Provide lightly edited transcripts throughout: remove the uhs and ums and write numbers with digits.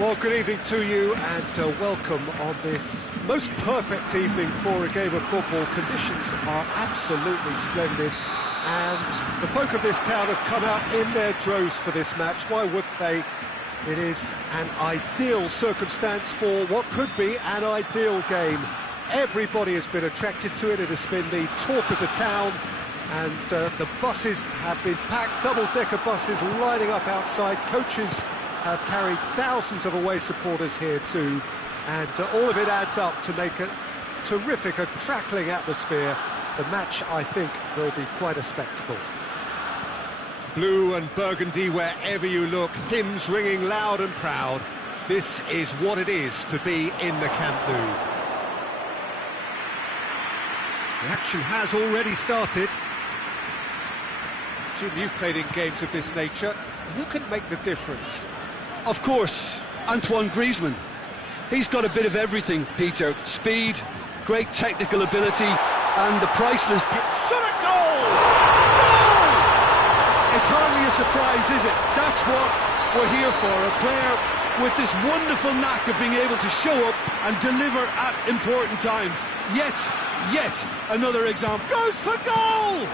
Well, good evening to you and welcome on this most perfect evening for a game of football. Conditions are absolutely splendid and the folk of this town have come out in their droves for this match. Why would they? It is an ideal circumstance for what could be an ideal game. Everybody has been attracted to it. It has been the talk of the town, and the buses have been packed, double-decker buses lining up outside. Coaches have carried thousands of away supporters here too, and all of it adds up to make a terrific, a crackling atmosphere. The match, I think, will be quite a spectacle. Blue and burgundy wherever you look, hymns ringing loud and proud. This is what it is to be in the Camp Nou. The action has already started. Jim, you've played in games of this nature. Who can make the difference? Of course, Antoine Griezmann. He's got a bit of everything, Peter. Speed, great technical ability, and the priceless... Shot at goal! Goal! It's hardly a surprise, is it? That's what we're here for, a player with this wonderful knack of being able to show up and deliver at important times. Yet another example. Goes for goal!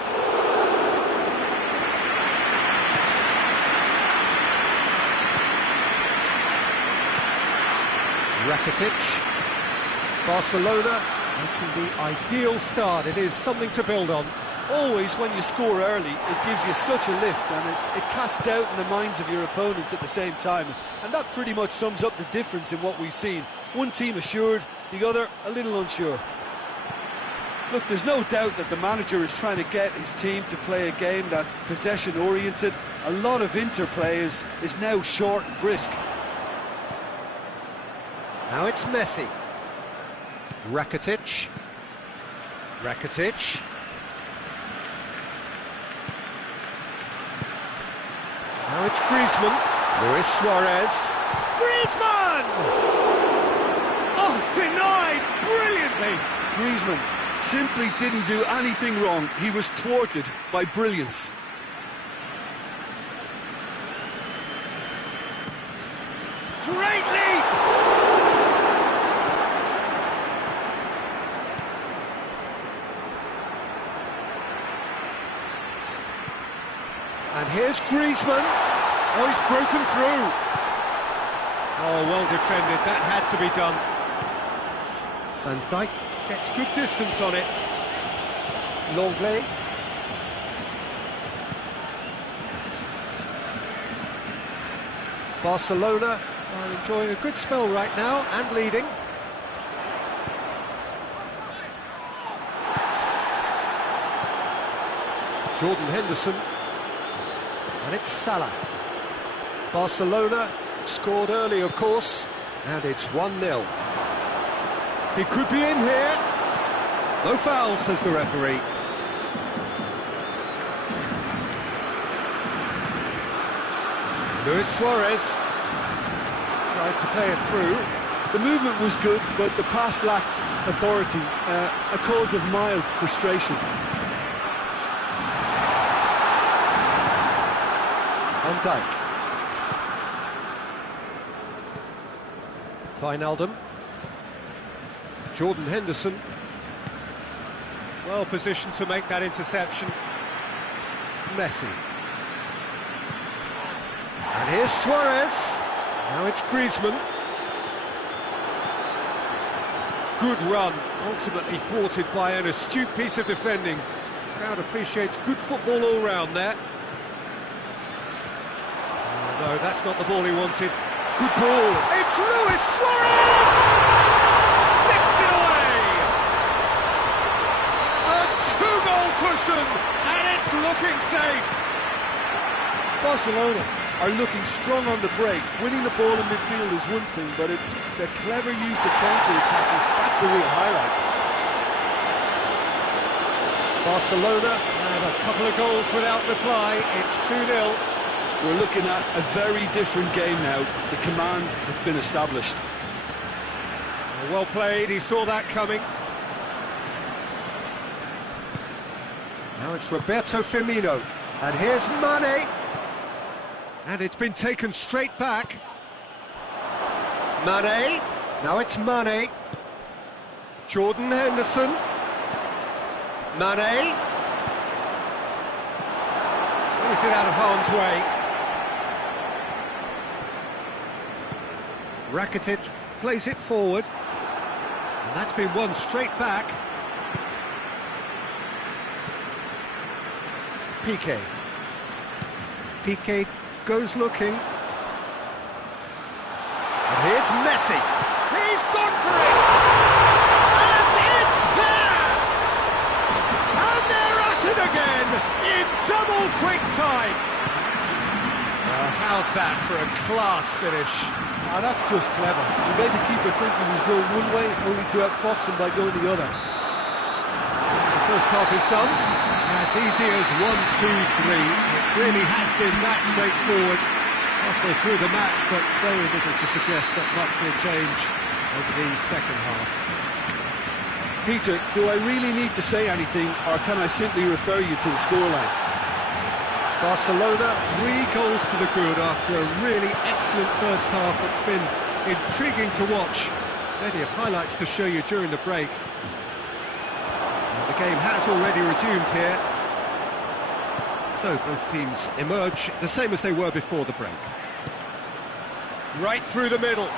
Rakitic, Barcelona making the ideal start. It is something to build on. Always when you score early, it gives you such a lift, and it casts doubt in the minds of your opponents at the same time, and that pretty much sums up the difference in what we've seen. One team assured, the other a little unsure. Look, there's no doubt that the manager is trying to get his team to play a game that's possession oriented. A lot of interplay is now short and brisk. Now it's Messi. Rakitic. Now it's Griezmann. Luis Suarez. Griezmann! Oh, denied brilliantly. Griezmann simply didn't do anything wrong. He was thwarted by brilliance. Great leap! And here's Griezmann. Oh, he's broken through. Oh, well defended. That had to be done. Van Dijk gets good distance on it. Longley. Barcelona are enjoying a good spell right now and leading. Jordan Henderson. And it's Salah. Barcelona scored early, of course, and it's 1-0. He could be in here. No foul, says the referee. Luis Suarez tried to play it through. The movement was good, but the pass lacked authority, a cause of mild frustration. Van Dijk. Wijnaldum. Jordan Henderson. Well positioned to make that interception. Messi. And here's Suarez. Now it's Griezmann. Good run, ultimately thwarted by an astute piece of defending. Crowd appreciates good football all round there. No, that's not the ball he wanted. Good ball. It's Luis Suarez! Sticks it away! A two-goal cushion, and it's looking safe. Barcelona are looking strong on the break. Winning the ball in midfield is one thing, but it's the clever use of counter-attacking. That's the real highlight. Barcelona have a couple of goals without reply. It's 2-0. We're looking at a very different game now. The command has been established. Well played, he saw that coming. Now it's Roberto Firmino. And here's Mane. And it's been taken straight back. Mane. Now it's Mane. Jordan Henderson. Mane. Sees it out of harm's way. Rakitic plays it forward. And that's been won straight back. Piqué. Piqué goes looking. And here's Messi. He's gone for it! And it's there! And they're at it again in double quick time. How's that for a class finish? That's just clever. He made the keeper think he was going one way, only to outfox him by going the other. The first half is done. As easy as 1, 2, 3. It really has been that straightforward. Halfway through the match, but very little to suggest that much will change over the second half. Peter, do I really need to say anything, or can I simply refer you to the scoreline? Barcelona, 3 goals to the good after a really excellent first half that's been intriguing to watch. Plenty of highlights to show you during the break. And the game has already resumed here. So both teams emerge the same as they were before the break. Right through the middle.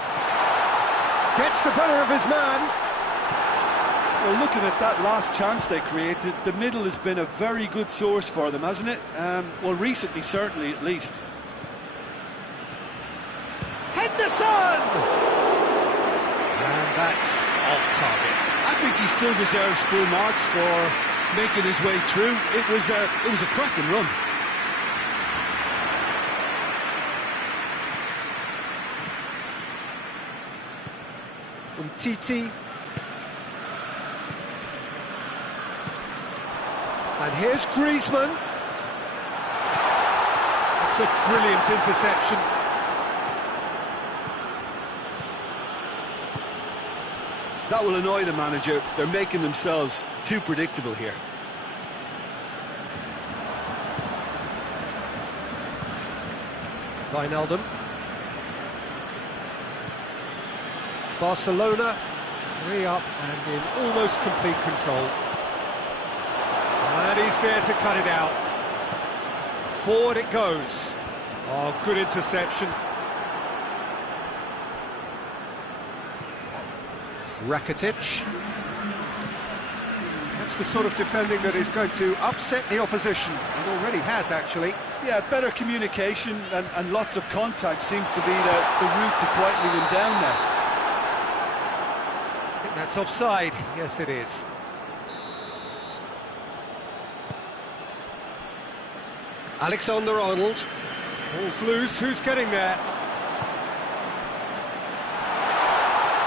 Gets the better of his man. Well, looking at that last chance they created, the middle has been a very good source for them, hasn't it? Well, recently, certainly, at least. Henderson! And that's off target. I think he still deserves full marks for making his way through. It was a cracking run. Titi. And here's Griezmann. It's a brilliant interception. That will annoy the manager. They're making themselves too predictable here. Wijnaldum. Barcelona, 3 up and in almost complete control. And he's there to cut it out. Forward it goes. Oh, good interception. Rakitic. That's the sort of defending that is going to upset the opposition, and already has, actually. Yeah, better communication and lots of contact seems to be the route to quietening him down there. I think that's offside. Yes, it is. Alexander-Arnold. Ball's loose. Who's getting there?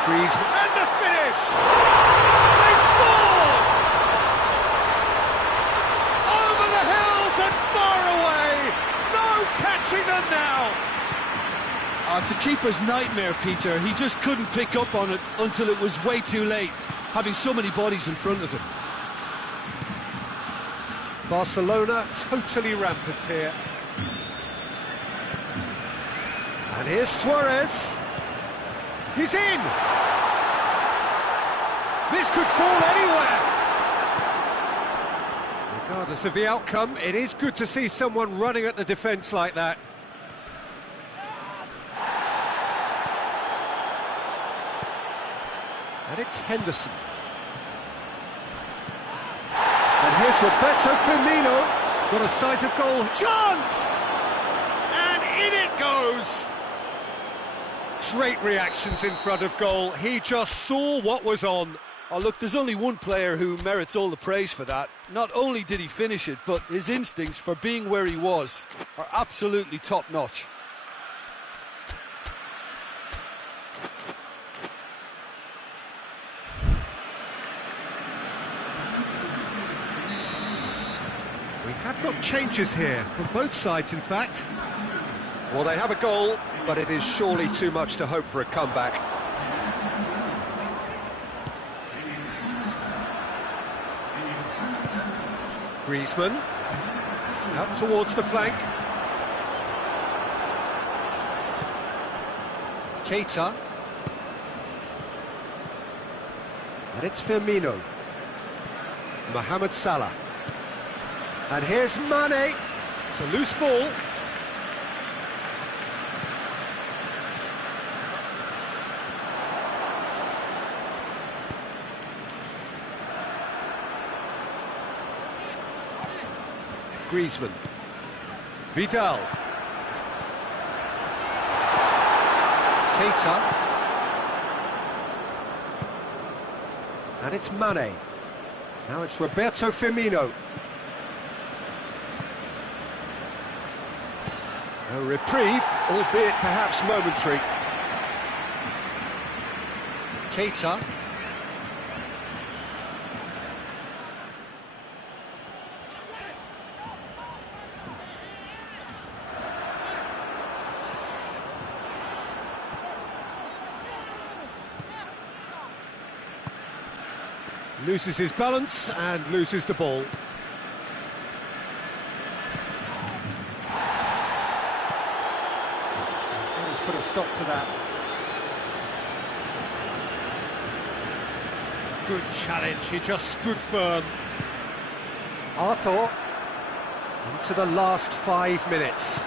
Griezmann. And the finish! They've scored! Over the hills and far away! No catching them now! Oh, it's a keeper's nightmare, Peter. He just couldn't pick up on it until it was way too late, having so many bodies in front of him. Barcelona totally rampant here. And here's Suarez. He's in! This could fall anywhere! Regardless of the outcome, it is good to see someone running at the defence like that. And it's Henderson. And here's Roberto Firmino. Got a sight of goal. Chance! And in it goes! Great reactions in front of goal. He just saw what was on. Oh, look, there's only one player who merits all the praise for that. Not only did he finish it, but his instincts for being where he was are absolutely top-notch. We have got changes here from both sides, in fact. Well, they have a goal, but it is surely too much to hope for a comeback. Griezmann, out towards the flank. Keita. And it's Firmino. Mohamed Salah. And here's Mane. It's a loose ball. Griezmann. Vidal. Keita. And it's Mane. Now it's Roberto Firmino. A reprieve, albeit perhaps momentary. Keita. Loses his balance and loses the ball. Let's put a stop to that. Good challenge, he just stood firm. Arthur into the last 5 minutes.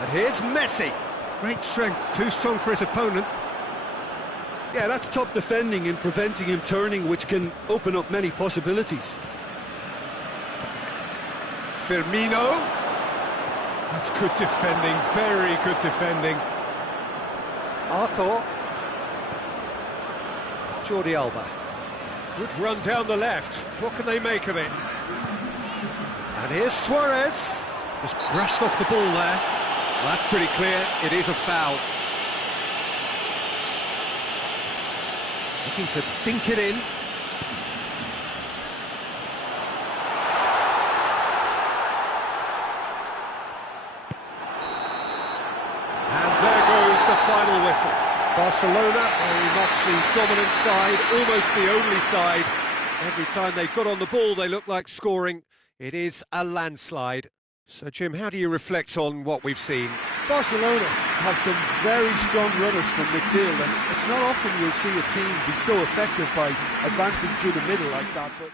And here's Messi. Great strength, too strong for his opponent. Yeah, that's top defending and preventing him turning, which can open up many possibilities. Firmino. That's good defending, very good defending. Arthur. Jordi Alba. Good run down the left. What can they make of it? And here's Suarez. Just brushed off the ball there. Well, that's pretty clear. It is a foul. Looking to dink it in. And there goes the final whistle. Barcelona very much the dominant side, almost the only side. Every time they got on the ball, they looked like scoring. It is a landslide. So, Jim, how do you reflect on what we've seen? Barcelona have some very strong runners from midfield, and it's not often you'll see a team be so effective by advancing through the middle like that. But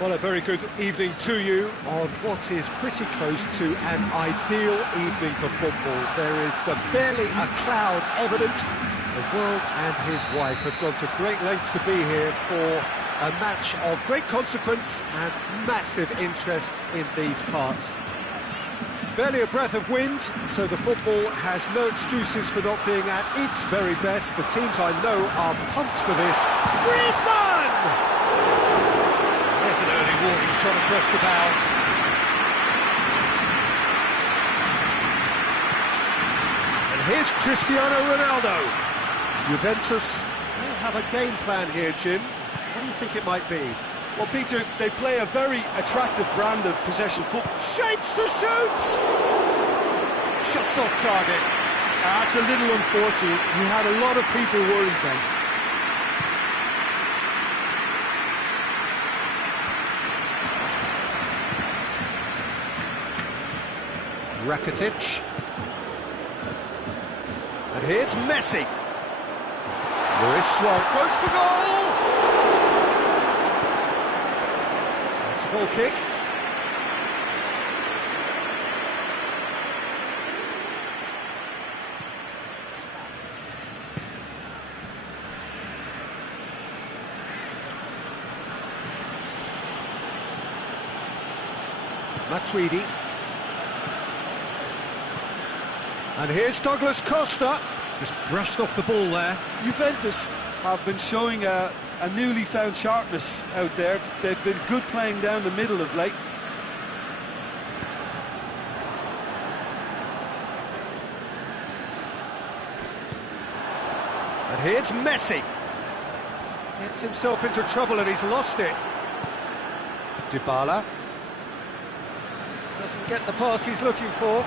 Well, a very good evening to you on what is pretty close to an ideal evening for football. There is barely a cloud evident. The world and his wife have gone to great lengths to be here for a match of great consequence and massive interest in these parts. Barely a breath of wind, so the football has no excuses for not being at its very best. The teams I know are pumped for this. Griezmann! There's an early warning shot across the bow. And here's Cristiano Ronaldo. Juventus will have a game plan here, Jim. What do you think it might be? Well, Peter, they play a very attractive brand of possession football. Shapes to shoot! Just off target. That's a little unfortunate. He had a lot of people worried then. Rakitic. And here's Messi. Luis Suarez goes for goal! It's a goal kick. Matuidi. And here's Douglas Costa. Just brushed off the ball there. Juventus have been showing a newly found sharpness out there. They've been good playing down the middle of late. And here's Messi. Gets himself into trouble and he's lost it. Dybala. Doesn't get the pass he's looking for.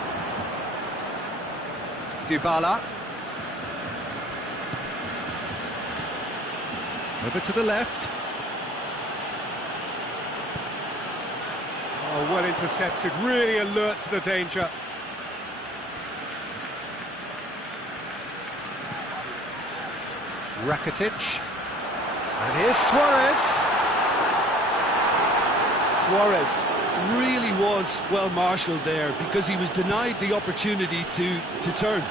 Dybala. Over to the left. Oh, well intercepted, really alert to the danger. Rakitic. And here's Suarez. Suarez really was well marshalled there because he was denied the opportunity to turn.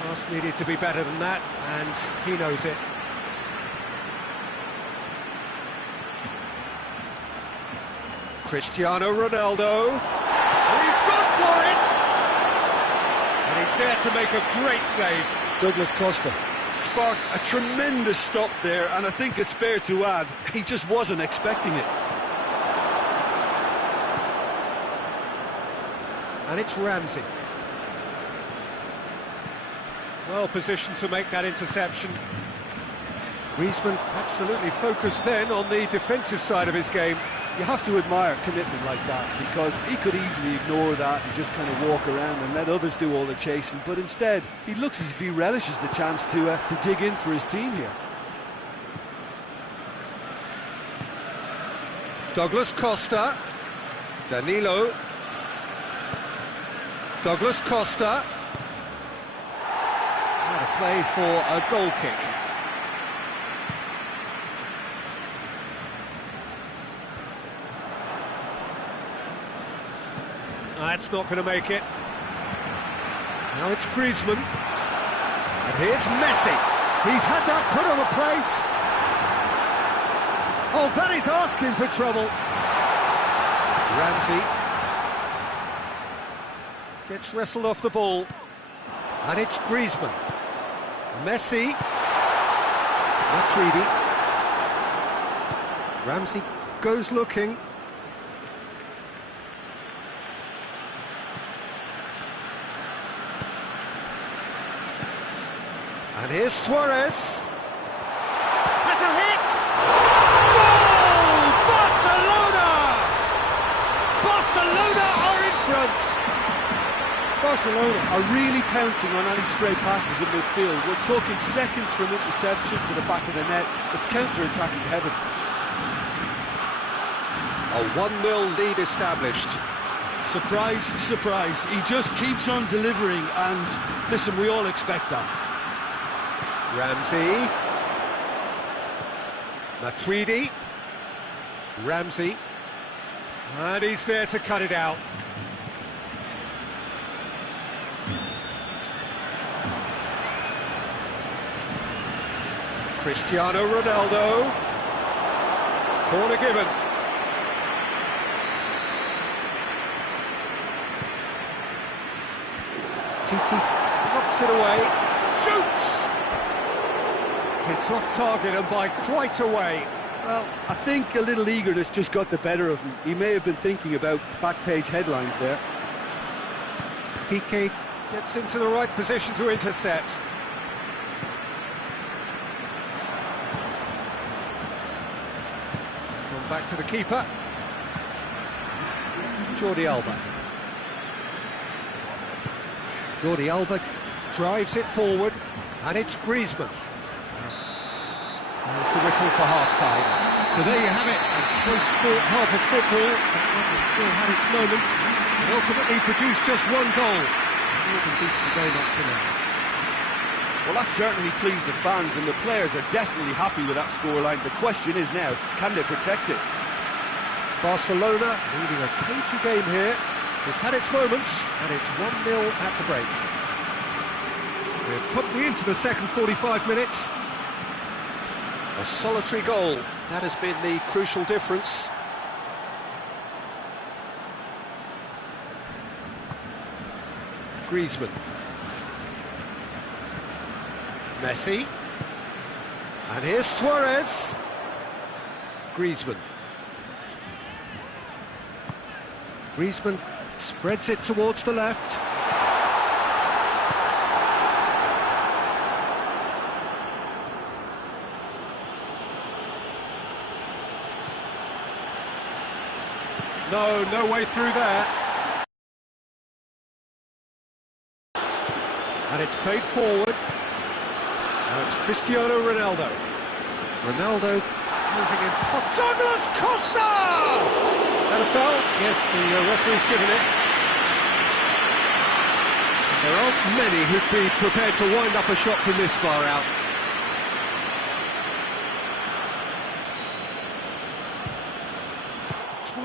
Pass needed to be better than that, and he knows it. Cristiano Ronaldo. And he's gone for it! And he's there to make a great save. Douglas Costa sparked a tremendous stop there, and I think it's fair to add, he just wasn't expecting it. And it's Ramsey. Well positioned to make that interception. Griezmann absolutely focused then on the defensive side of his game. You have to admire commitment like that, because he could easily ignore that and just kind of walk around and let others do all the chasing, but instead he looks as if he relishes the chance to dig in for his team here. Douglas Costa. Danilo. Douglas Costa. Out of play for a goal kick. That's not going to make it. Now it's Griezmann. And here's Messi. He's had that put on the plate. Oh, that is asking for trouble. Ramsey gets wrestled off the ball. And it's Griezmann. Messi. Matuidi. Ramsey goes looking. And here's Suarez. Has a hit! Goal! Barcelona! Barcelona are in front! Barcelona are really pouncing on any stray passes in midfield. We're talking seconds from interception to the back of the net. It's counter-attacking heaven. A 1-0 lead established. Surprise, surprise. He just keeps on delivering, and listen, we all expect that. Ramsey. Matuidi. Ramsey. And he's there to cut it out. Cristiano Ronaldo. Corner given. Titi knocks it away. Shoots! Hits off target and by quite a way. Well, I think a little eagerness just got the better of him. He may have been thinking about back-page headlines there. Piqué gets into the right position to intercept. Gone back to the keeper. Jordi Alba. Jordi Alba drives it forward, and it's Griezmann. There's the whistle for half-time. So there you have it, a close-fought half of football. That one has still had its moments, and ultimately produced just one goal. A more than decent game up to now. Well, that certainly pleased the fans, and the players are definitely happy with that scoreline. The question is now, can they protect it? Barcelona leading a cagey game here. It's had its moments, and it's 1-0 at the break. We're promptly into the second 45 minutes. A solitary goal, that has been the crucial difference. Griezmann. Messi. And here's Suarez. Griezmann. Griezmann spreads it towards the left. No way through there. And it's played forward. Now it's Cristiano Ronaldo. Ronaldo moving in past Douglas Costa! And a foul? Yes, the referee's given it. And there aren't many who'd be prepared to wind up a shot from this far out.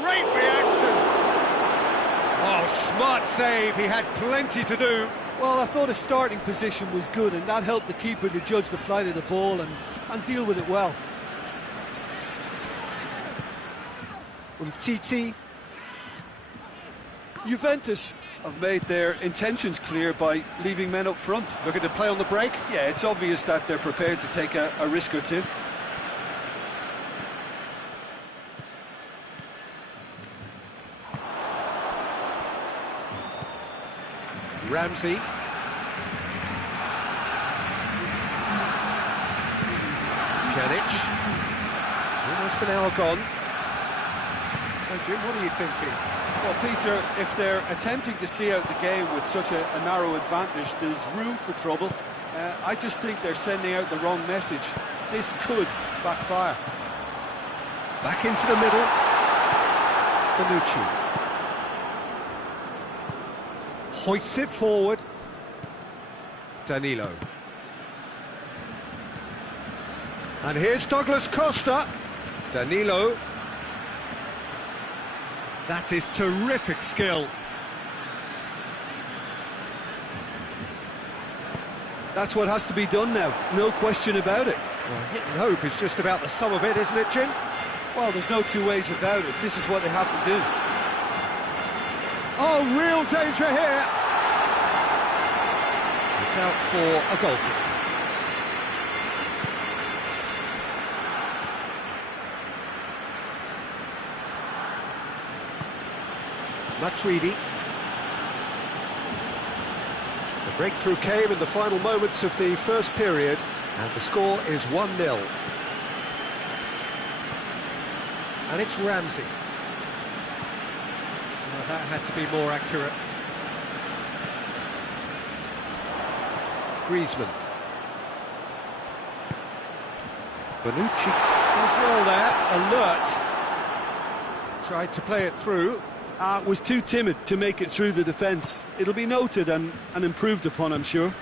Great reaction! Oh, smart save, he had plenty to do. Well, I thought his starting position was good, and that helped the keeper to judge the flight of the ball and deal with it well. Titi. Juventus have made their intentions clear by leaving men up front. Looking to play on the break? Yeah, it's obvious that they're prepared to take a risk or two. Ramsey. Pjanic. Almost an hour gone. So, Jim, what are you thinking? Well, Peter, if they're attempting to see out the game with such a narrow advantage, there's room for trouble. I just think they're sending out the wrong message. This could backfire. Back into the middle. Bonucci. Hoists it forward. Danilo. And here's Douglas Costa. Danilo. That is terrific skill. That's what has to be done now, no question about it. Well, hit and hope is just about the sum of it, isn't it, Jim? Well, there's no two ways about it. This is what they have to do. Oh, real danger here. It's out for a goal kick. Matuidi. The breakthrough came in the final moments of the first period, and the score is 1-0. And it's Ramsey. Well, that had to be more accurate. Griezmann. Bonucci does well there, alert. Tried to play it through. Was too timid to make it through the defence. It'll be noted and improved upon, I'm sure.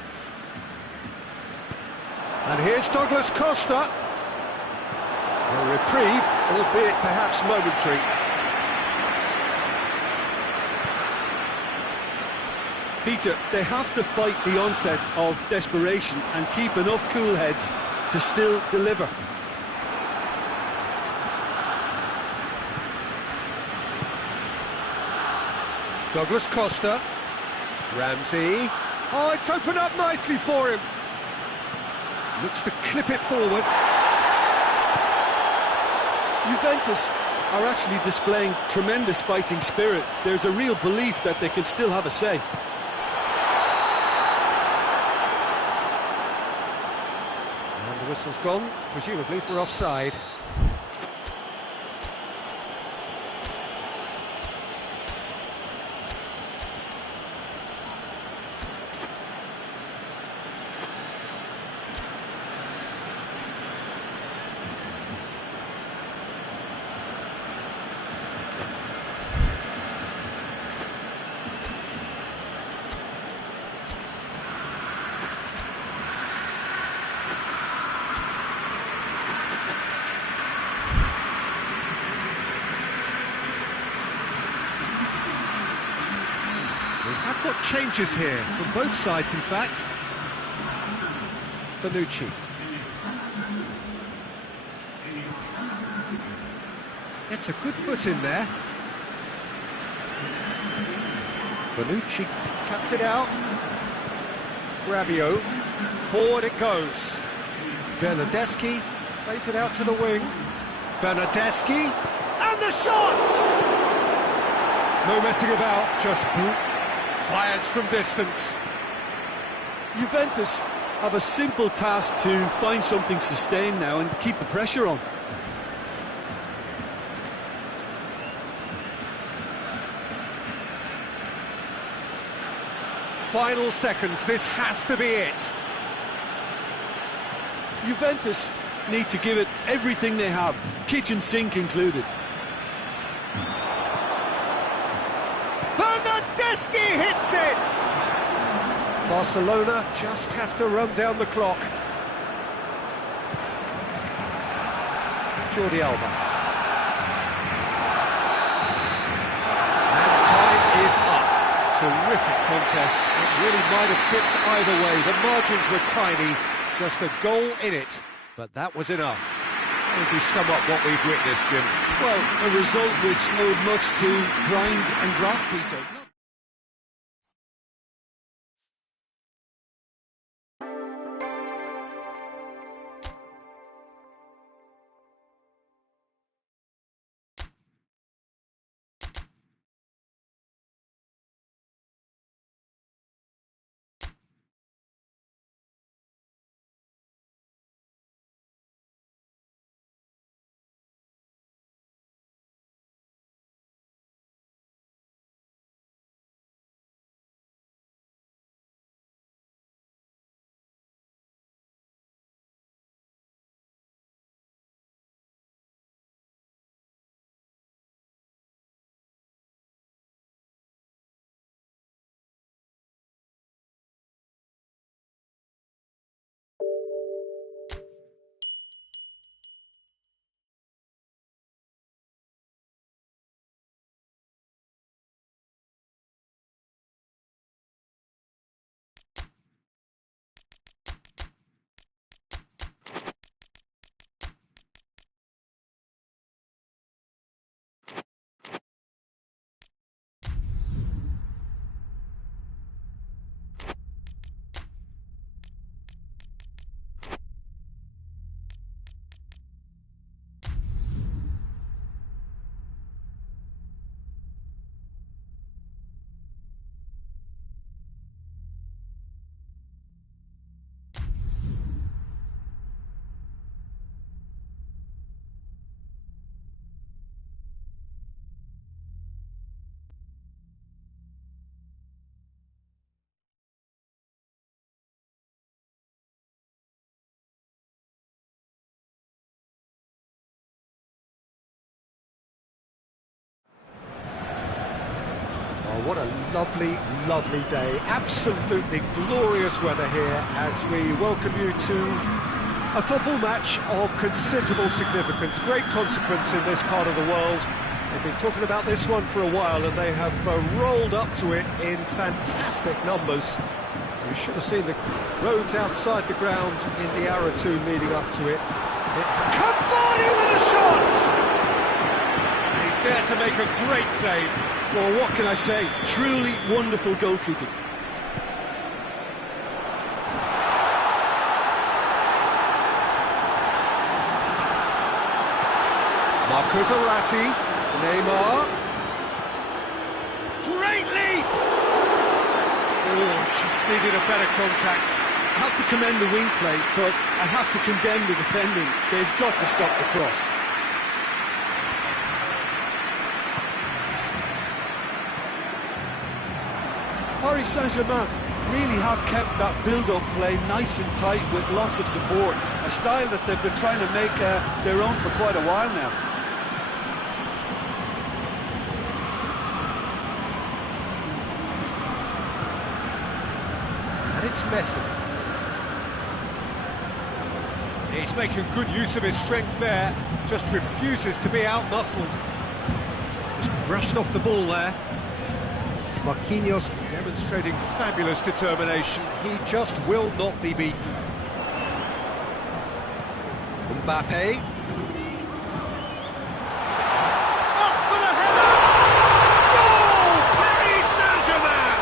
And here's Douglas Costa. A reprieve, albeit perhaps momentary. Peter, they have to fight the onset of desperation and keep enough cool heads to still deliver. Douglas Costa. Ramsey. Oh, it's opened up nicely for him. Looks to clip it forward. Juventus are actually displaying tremendous fighting spirit. There's a real belief that they can still have a say. And the whistle's gone, presumably for offside. I've got changes here, from both sides in fact. Bonucci. Gets a good foot in there. Bonucci cuts it out. Rabiot. Forward it goes. Bernardeschi plays it out to the wing. Bernardeschi. And the shot! No messing about, just fires from distance. Juventus have a simple task to find something sustained now and keep the pressure on. Final seconds, this has to be it. Juventus need to give it everything they have, kitchen sink included. Bernardeschi hits it! Barcelona just have to run down the clock. Jordi Alba. And time is up. Terrific contest. It really might have tipped either way. The margins were tiny, just a goal in it. But that was enough. How would you sum up what we've witnessed, Jim? Well, a result which owed much to grind and graft, Peter. Oh, what a lovely, lovely day. Absolutely glorious weather here as we welcome you to a football match of considerable significance, great consequence in this part of the world. They've been talking about this one for a while and they have rolled up to it in fantastic numbers. You should have seen the roads outside the ground in the hour or two leading up to it. Cavani with a shot! He's there to make a great save. Well, what can I say? Truly wonderful goalkeeping. Marco Verratti, Neymar. Great leap! Oh, just needed a better contact. I have to commend the wing play, but I have to condemn the defending. They've got to stop the cross. Paris Saint-Germain really have kept that build-up play nice and tight with lots of support, a style that they've been trying to make their own for quite a while now. And it's Messi. He's making good use of his strength there, just refuses to be out-muscled. Just brushed off the ball there. Marquinhos demonstrating fabulous determination. He just will not be beaten. Mbappe. Up for the header! Goal! Paris Saint-Germain!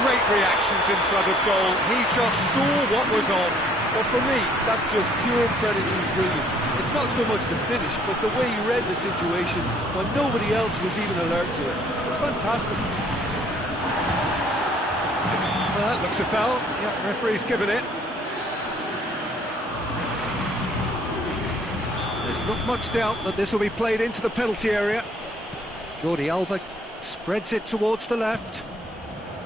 Great reactions in front of goal. He just saw what was on. Well, for me, that's just pure predatory brilliance. It's not so much the finish, but the way he read the situation when nobody else was even alert to it. It's fantastic. That looks a foul. Yep, referee's given it. There's not much doubt that this will be played into the penalty area. Jordi Alba spreads it towards the left.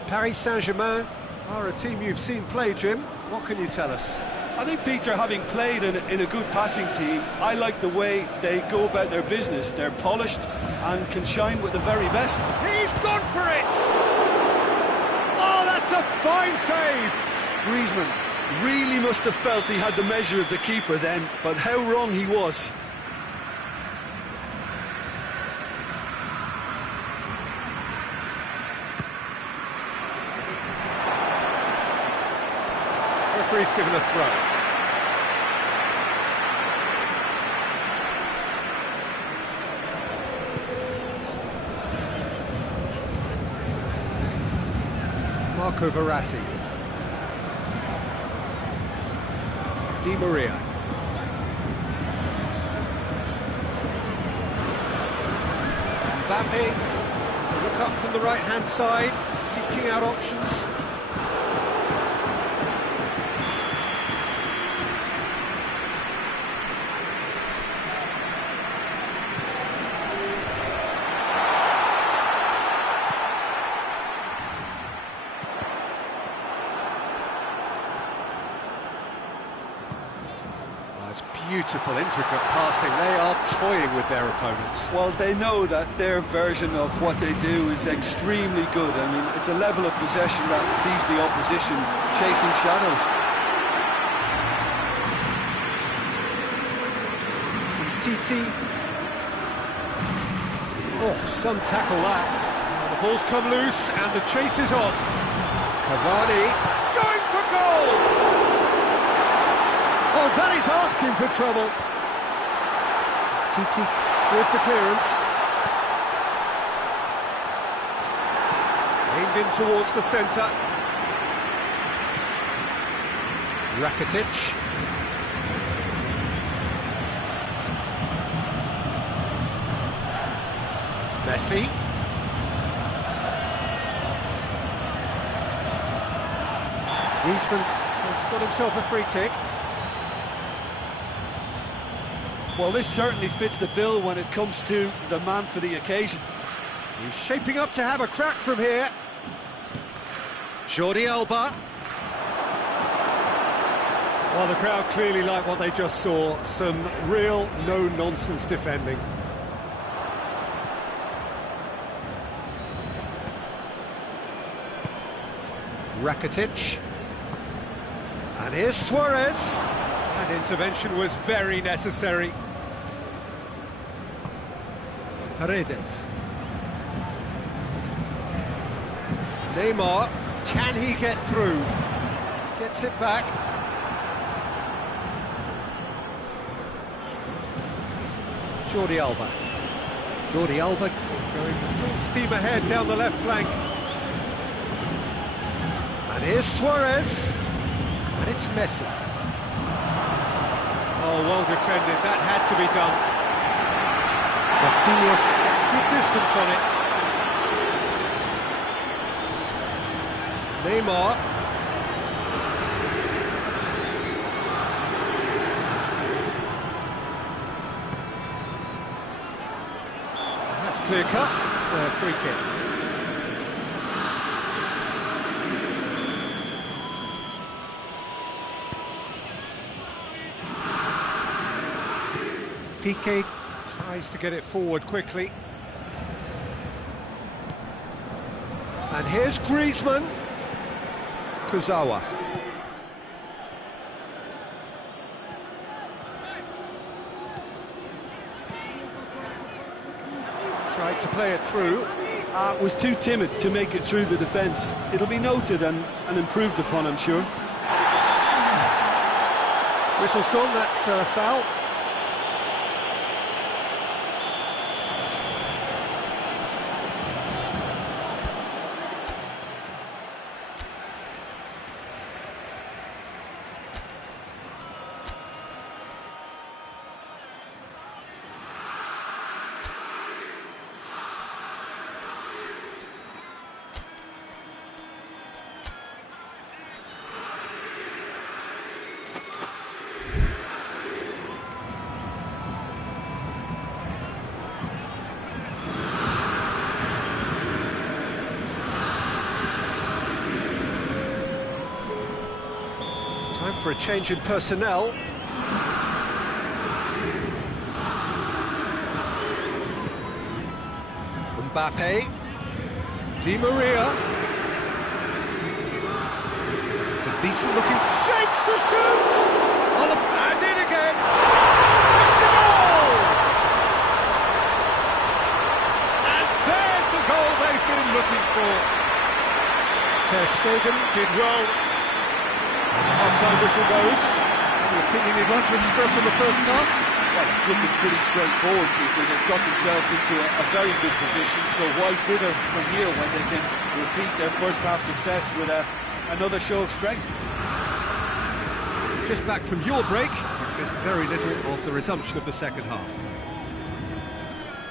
Paris Saint-Germain are a team you've seen play, Jim. What can you tell us? I think, Peter, having played in a good passing team, I like the way they go about their business. They're polished and can shine with the very best. He's gone for it! Oh, that's a fine save! Griezmann really must have felt he had the measure of the keeper then, but how wrong he was. Referee's given a throw. Marco Verratti. Di Maria. Mbappe. There's a look up from the right-hand side, seeking out options. Beautiful, intricate passing. They are toying with their opponents. Well, they know that their version of what they do is extremely good. I mean, it's a level of possession that leaves the opposition chasing shadows. Titi. Oh, some tackle that. The ball's come loose and the chase is on. Cavani going for goal! Oh, that is asking for trouble. Titi with the clearance. Aimed in towards the centre. Rakitic. Messi. Griezmann has got himself a free kick. Well, this certainly fits the bill when it comes to the man for the occasion. He's shaping up to have a crack from here. Jordi Alba. Well, the crowd clearly like what they just saw. Some real no-nonsense defending. Rakitic. And here's Suarez. That intervention was very necessary. Paredes. Neymar, can he get through? Gets it back. Jordi Alba. Jordi Alba going full steam ahead down the left flank. And here's Suarez. And it's Messi. Oh, well defended. That had to be done. Marquinhos gets good distance on it. Neymar. That's clear cut. It's a free kick. Piqué tries to get it forward quickly. And here's Griezmann. Kurzawa. Tried to play it through. Was too timid to make it through the defence. It'll be noted and improved upon, I'm sure. Whistle's gone, that's a foul. Time for a change in personnel. Mbappe. Di Maria. It's a decent looking shapes to shoot! And in again! It's a goal! And there's the goal they've been looking for. Ter Stegen did well. Half-time whistle goes. Any opinion you'd like to express on the first half? Well, it's looking pretty straightforward, Peter. They've got themselves into a very good position, so why dither from here when they can repeat their first half success with another show of strength? Just back from your break, you've missed very little of the resumption of the second half.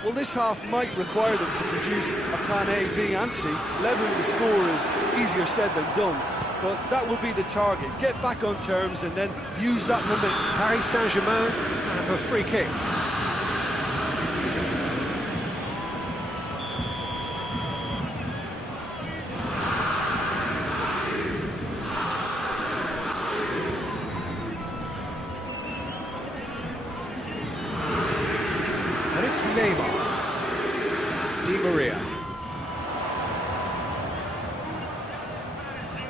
Well, this half might require them to produce a plan A, B and C. Levelling the score is easier said than done, but that will be the target. Get back on terms and then use that momentum. Paris Saint-Germain have a free kick. And it's Neymar. Di Maria.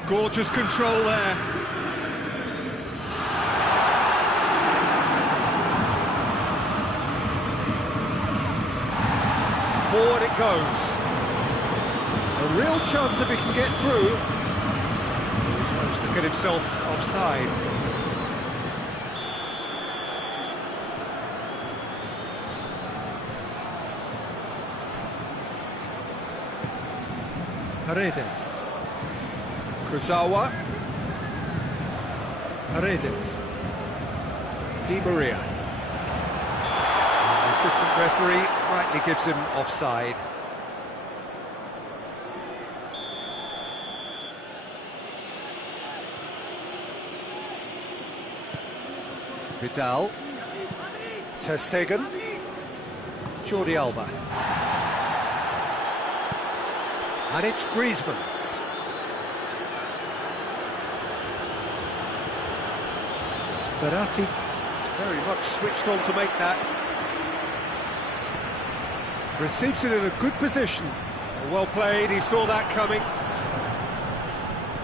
Gorgeous control there. Forward it goes. A real chance if he can get through. He's managed to get himself offside. Paredes. Kurzawa. Paredes. Di Maria. The assistant referee rightly gives him offside. Vidal. Ter Stegen. Jordi Alba. And it's Griezmann. Verratti is very much switched on to make that. Receives it in a good position. Well played, he saw that coming.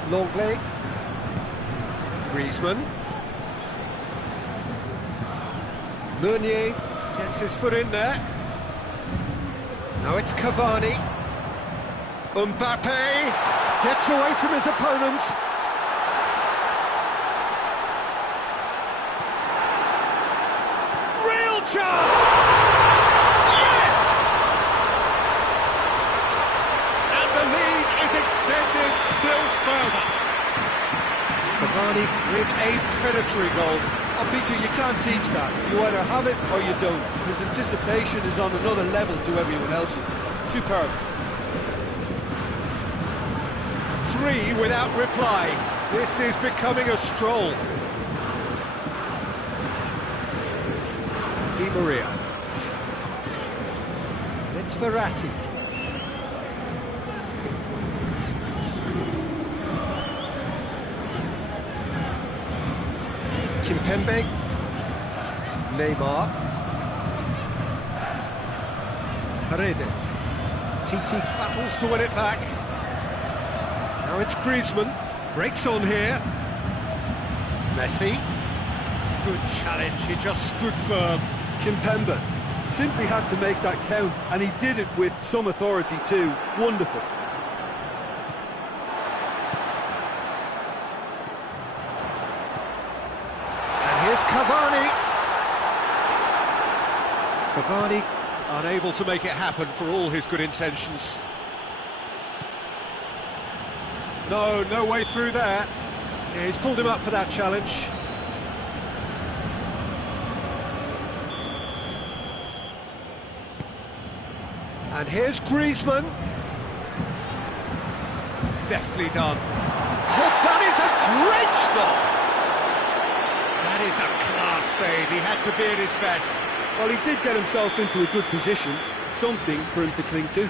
Longley. Griezmann. Meunier gets his foot in there. Now it's Cavani. Mbappe gets away from his opponents. Real chance! Yes! And the lead is extended still further. Cavani with a predatory goal. Oh, Peter, you can't teach that. You either have it or you don't. His anticipation is on another level to everyone else's. Superb. 3 without reply. This is becoming a stroll. Di Maria. It's Verratti. Kimpembe. Neymar. Paredes. Titi battles to win it back. Now it's Griezmann. Breaks on here. Messi. Good challenge, he just stood firm. Kimpembe simply had to make that count, and he did it with some authority too. Wonderful. Here's Cavani. Cavani unable to make it happen for all his good intentions. No way through there. Yeah, he's pulled him up for that challenge. And here's Griezmann. Deftly done. Oh, that is a great stop! That is a class save, he had to be at his best. Well, he did get himself into a good position, something for him to cling to.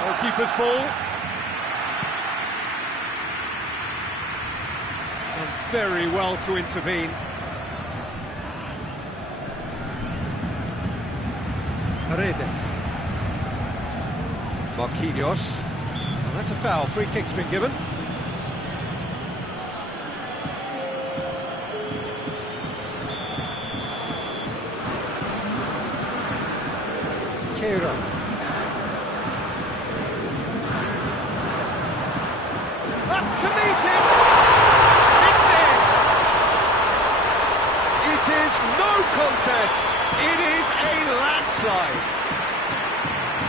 Goalkeeper's ball. Done very well to intervene. Paredes. Marquinhos. Well, that's a foul. Free kick's been given. Keira. Up to meet it! It's in! It is no contest! It is a landslide!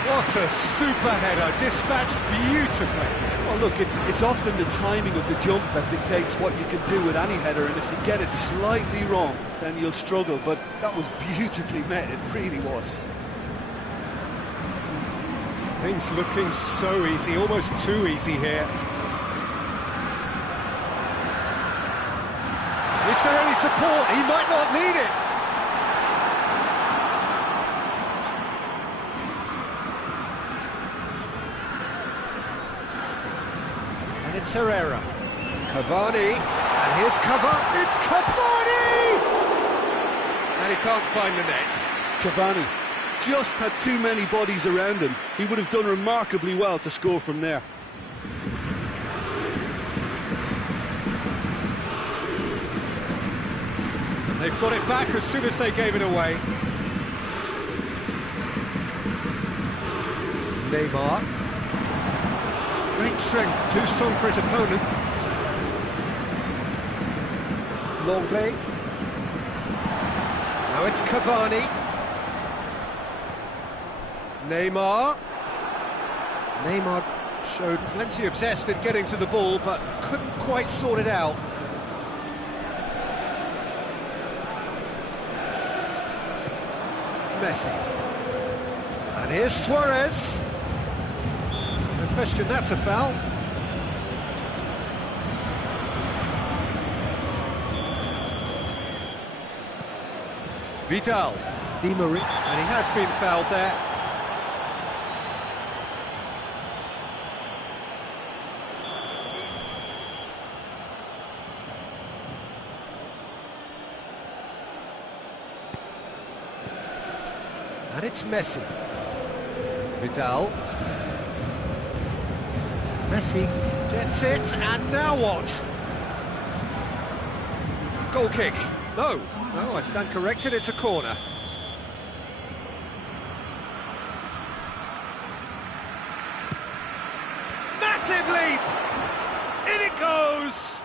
What a super header, dispatched beautifully. Well, look, it's often the timing of the jump that dictates what you can do with any header, and if you get it slightly wrong, then you'll struggle, but that was beautifully met, it really was. Things looking so easy, almost too easy here. Is there any support? He might not need it. And it's Herrera. Cavani. And here's Cavani. It's Cavani! And he can't find the net. Cavani just had too many bodies around him. He would have done remarkably well to score from there. And they've got it back as soon as they gave it away. Neymar. Great strength, too strong for his opponent. Longley. Now it's Cavani. Neymar. Neymar showed plenty of zest in getting to the ball, but couldn't quite sort it out. Messi. And here's Suarez. No question, that's a foul. Vidal. Di Maria. And he has been fouled there. And it's Messi. Vidal. Messi gets it, and now what? Goal kick. No, I stand corrected, it's a corner. Massive leap! In it goes!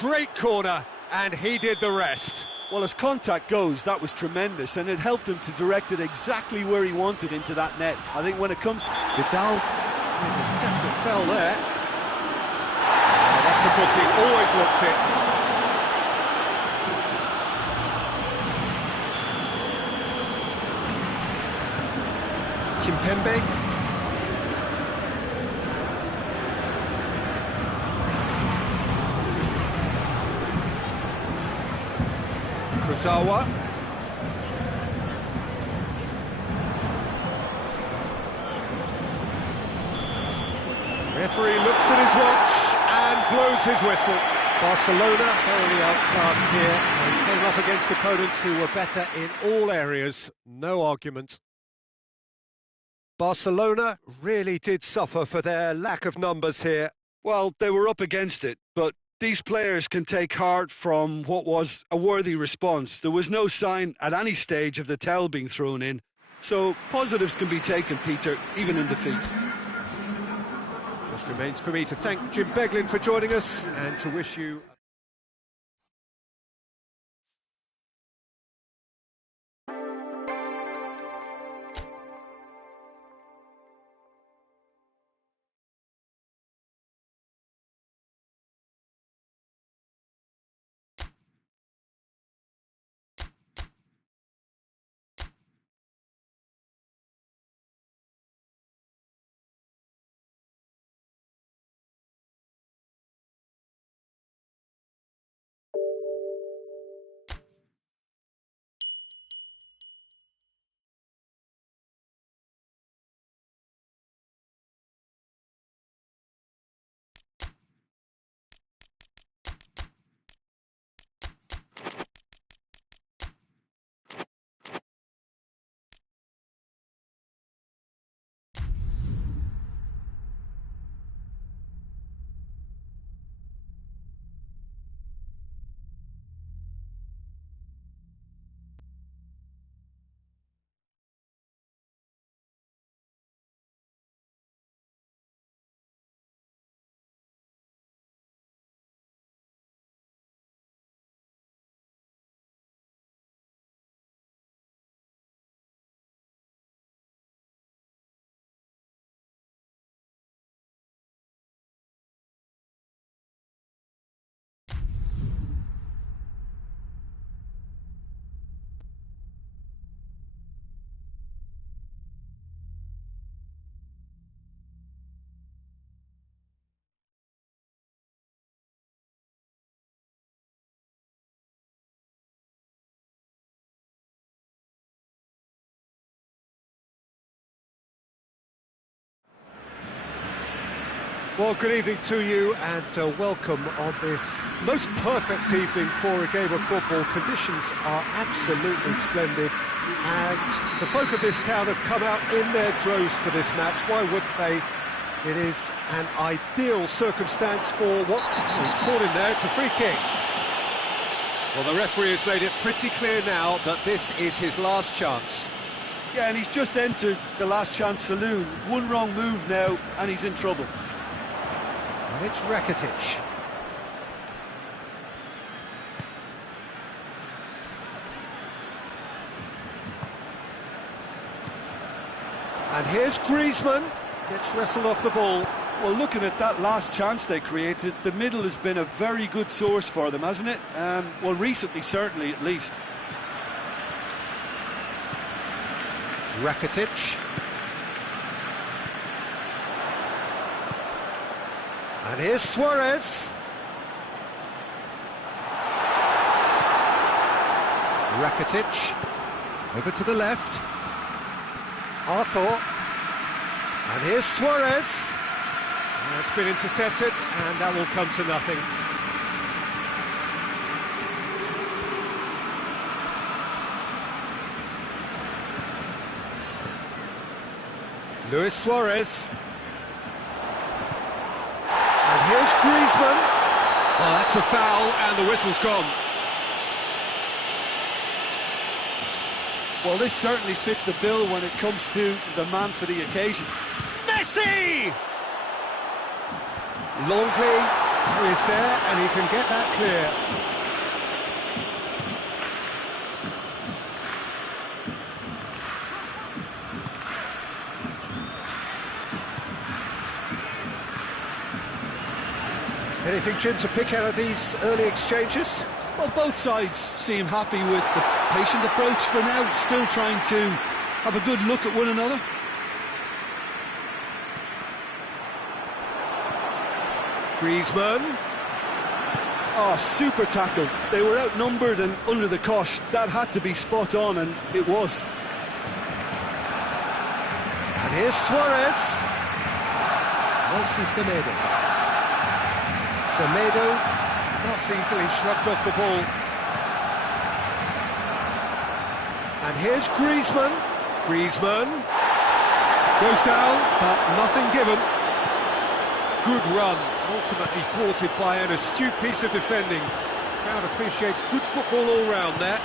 Great corner, and he did the rest. Well, as contact goes, that was tremendous, and it helped him to direct it exactly where he wanted into that net. I think when it comes... Vidal, definitely fell there. Oh, that's a booking, always looked it. Kimpembe. Kurzawa. Referee looks at his watch and blows his whistle. Barcelona thoroughly outclassed here. They came up against opponents who were better in all areas, no argument. Barcelona really did suffer for their lack of numbers here. Well, they were up against it, but these players can take heart from what was a worthy response. There was no sign at any stage of the towel being thrown in, so positives can be taken, Peter, even in defeat. Just remains for me to thank Jim Beglin for joining us and to wish you... Well, good evening to you and welcome on this most perfect evening for a game of football. Conditions are absolutely splendid and the folk of this town have come out in their droves for this match. Why wouldn't they? It is an ideal circumstance for what... Oh, he's caught in there, it's a free kick. Well, the referee has made it pretty clear now that this is his last chance. Yeah, and he's just entered the last chance saloon. One wrong move now and he's in trouble. And it's Rakitic. And here's Griezmann. Gets wrestled off the ball. Well, looking at that last chance they created, the middle has been a very good source for them, hasn't it? Well, recently, certainly, at least. Rakitic. And here's Suarez. Rakitic. Over to the left. Arthur. And here's Suarez. It's been intercepted, and that will come to nothing. Luis Suarez. And here's Griezmann. Well, that's a foul, and the whistle's gone. Well, this certainly fits the bill when it comes to the man for the occasion. Messi! Longley is there, and he can get that clear. Anything, Jim, to pick out of these early exchanges? Well, both sides seem happy with the patient approach for now, still trying to have a good look at one another. Griezmann. Oh, super tackle. They were outnumbered and under the cosh. That had to be spot on, and it was. And here's Suarez. Nelson Semedo. Semedo not easily shrugged off the ball. And here's Griezmann. Griezmann goes down, but nothing given. Good run, ultimately thwarted by an astute piece of defending. Crowd appreciates good football all round there.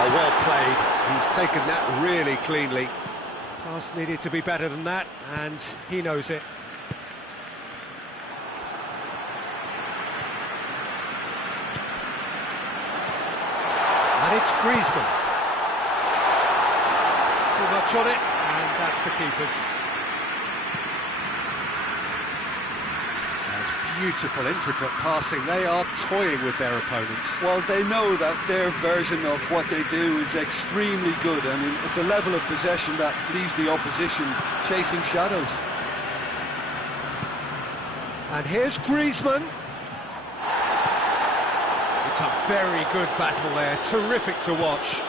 Oh, well played. He's taken that really cleanly. Pass needed to be better than that, and he knows it. And it's Griezmann. Too much on it, and that's the keeper's. That's beautiful, intricate passing. They are toying with their opponents. Well, they know that their version of what they do is extremely good. I mean, it's a level of possession that leaves the opposition chasing shadows. And here's Griezmann. It's a very good battle there, terrific to watch.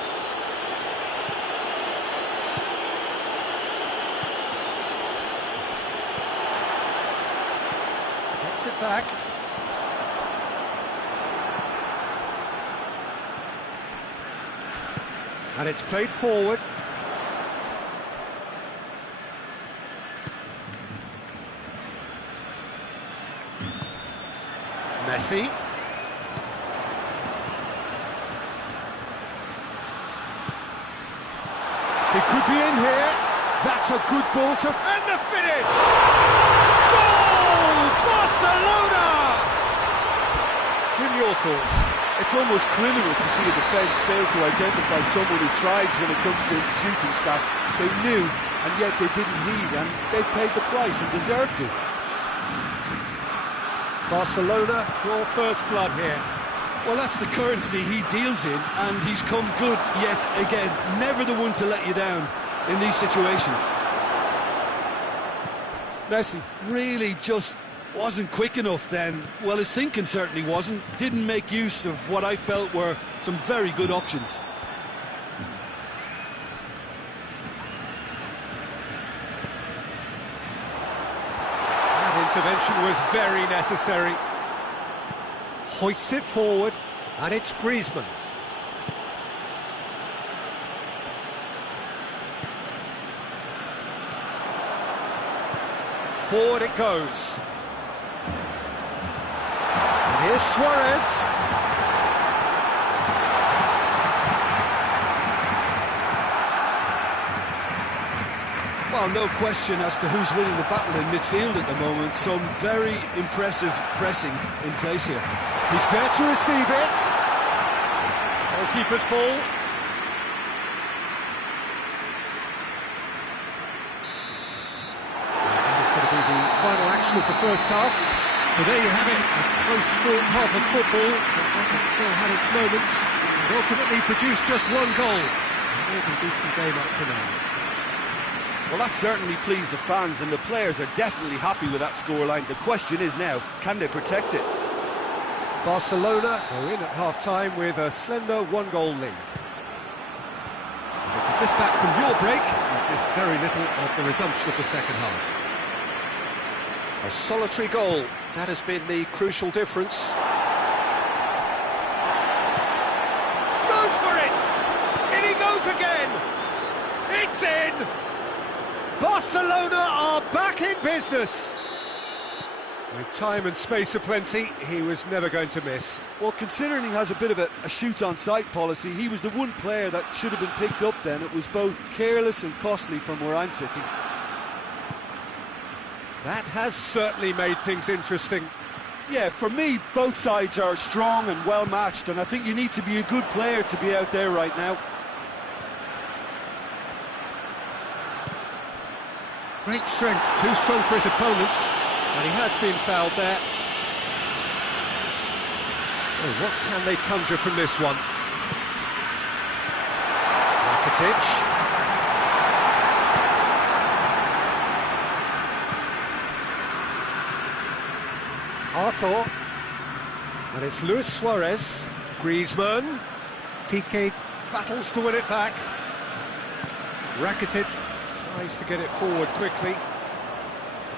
Gets it back. And it's played forward. Messi. He could be in here. That's a good ball to... And the finish! Goal! Barcelona! Jim, your thoughts? It's almost criminal to see a defence fail to identify someone who thrives when it comes to shooting stats. They knew, and yet they didn't heed, and they've paid the price and deserve to. Barcelona draw first blood here. Well, that's the currency he deals in, and he's come good yet again. Never the one to let you down in these situations. Messi really just wasn't quick enough then. Well, his thinking certainly wasn't. Didn't make use of what I felt were some very good options. That intervention was very necessary. Hoists it forward, and it's Griezmann. Forward it goes. And here's Suarez. Well, no question as to who's winning the battle in midfield at the moment. Some very impressive pressing in place here. He's there to receive it. Goalkeeper's ball. And it's going to be the final action of the first half. So there you have it, a close-fought half of football, but one that still had its moments, and ultimately produced just one goal. A really decent game up to now. Well, that certainly pleased the fans, and the players are definitely happy with that scoreline. The question is now, can they protect it? Barcelona go in at half-time with a slender one-goal lead. And if you're just back from your break, you've missed very little of the resumption of the second half. A solitary goal, that has been the crucial difference. Goes for it! In he goes again! It's in! Barcelona are back in business! With time and space aplenty, he was never going to miss. Well, considering he has a bit of a shoot-on-sight policy, he was the one player that should have been picked up then. It was both careless and costly from where I'm sitting. That has certainly made things interesting. Yeah, for me, both sides are strong and well-matched, and I think you need to be a good player to be out there right now. Great strength, too strong for his opponent, and he has been fouled there. So what can they conjure from this one? Rakitic. Arthur, and it's Luis Suarez. Griezmann. Piqué battles to win it back. Rakitic tries to get it forward quickly.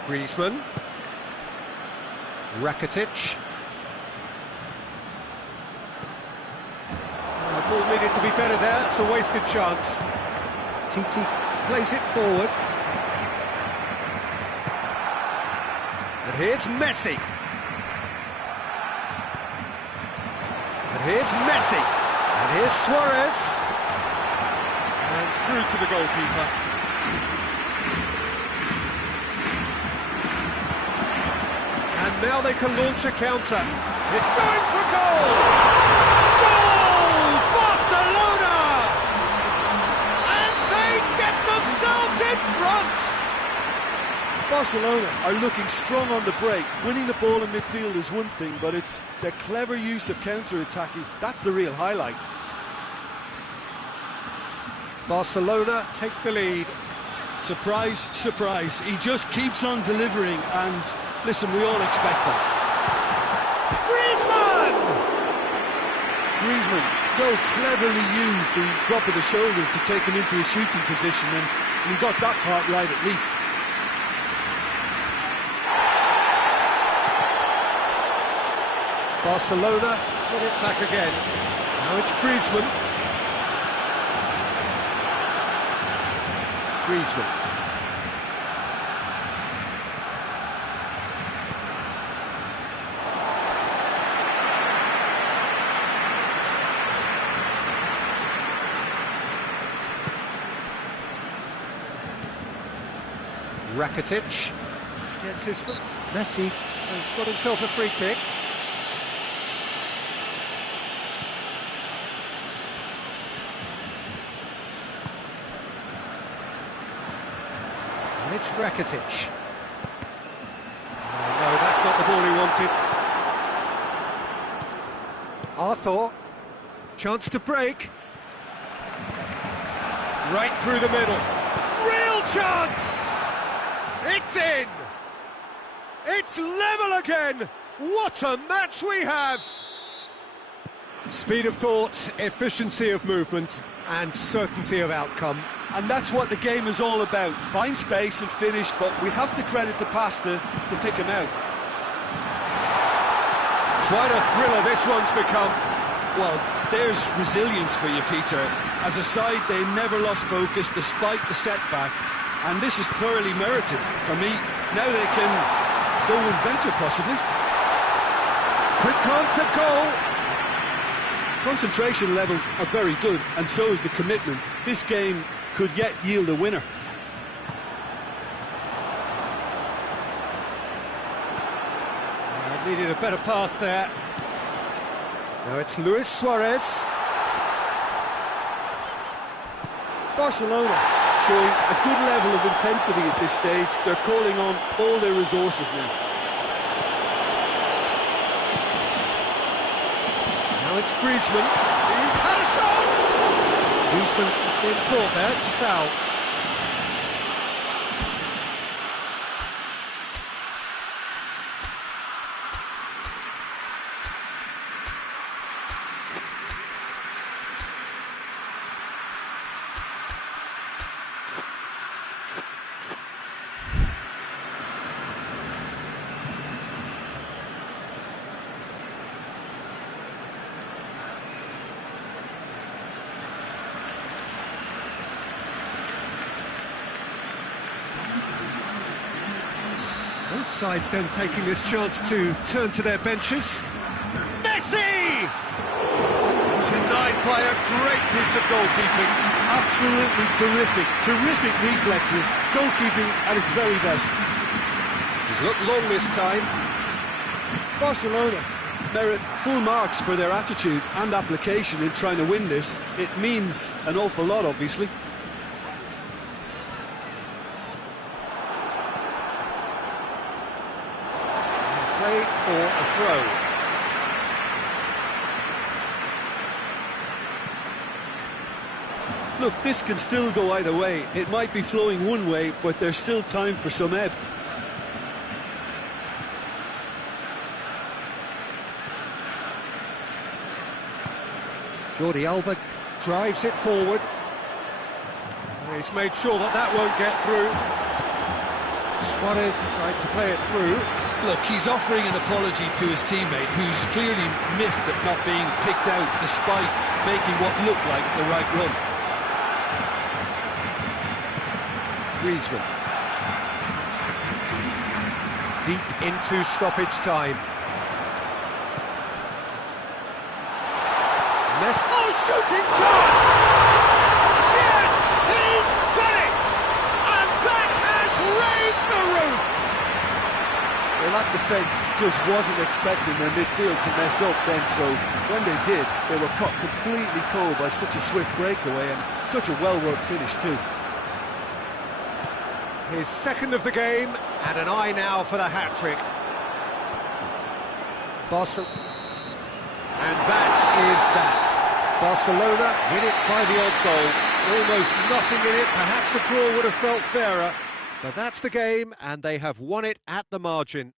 Griezmann. Rakitic. The ball needed to be better there, it's a wasted chance. Titi plays it forward. And here's Messi. And here's Messi. And here's Suarez. And through to the goalkeeper. And now they can launch a counter. It's going for goal! Goal! Barcelona! And they get themselves in front! Barcelona are looking strong on the break. Winning the ball in midfield is one thing, but it's their clever use of counter-attacking. That's the real highlight. Barcelona take the lead. Surprise, surprise. He just keeps on delivering, and listen, we all expect that. Griezmann so cleverly used the drop of the shoulder to take him into a shooting position, and he got that part right at least. Barcelona get it back again. Now it's Griezmann. Griezmann. Rakitic gets his foot. Messi has got himself a free kick. And it's Rakitic. Oh, no, that's not the ball he wanted. Arthur, chance to break. Right through the middle. Real chance! It's in! It's level again! What a match we have! Speed of thought, efficiency of movement, and certainty of outcome. And that's what the game is all about. Find space and finish, but we have to credit the pasta to pick him out. Quite a thriller this one's become. Well, there's resilience for you, Peter. As a side, they never lost focus despite the setback. And this is thoroughly merited for me. Now they can go one better, possibly. Quick glance at goal. Concentration levels are very good, and so is the commitment. This game could yet yield a winner. Needed a better pass there. Now it's Luis Suarez. Barcelona showing a good level of intensity at this stage. They're calling on all their resources now. Now it's Griezmann. He's had a shot! Griezmann has been caught there, it's a foul. Both sides then taking this chance to turn to their benches. Messi! Denied by a great piece of goalkeeping. Absolutely terrific reflexes, goalkeeping at its very best. He's looked long this time. Barcelona merit full marks for their attitude and application in trying to win this. It means an awful lot, obviously. Play for a throw. Look, this can still go either way. It might be flowing one way, but there's still time for some ebb. Jordi Alba drives it forward. And he's made sure that that won't get through. Suarez tried to play it through. Look, he's offering an apology to his teammate, who's clearly miffed at not being picked out despite making what looked like the right run. Griezmann. Deep into stoppage time. Oh, shooting chance! Yes, he's done it! And that has raised the roof! Well, that defence just wasn't expecting their midfield to mess up then, so when they did, they were caught completely cold by such a swift breakaway and such a well-worked finish too. His second of the game, and an eye now for the hat-trick. And that is that. Barcelona win it by the odd goal. Almost nothing in it. Perhaps a draw would have felt fairer. But that's the game, and they have won it at the margin.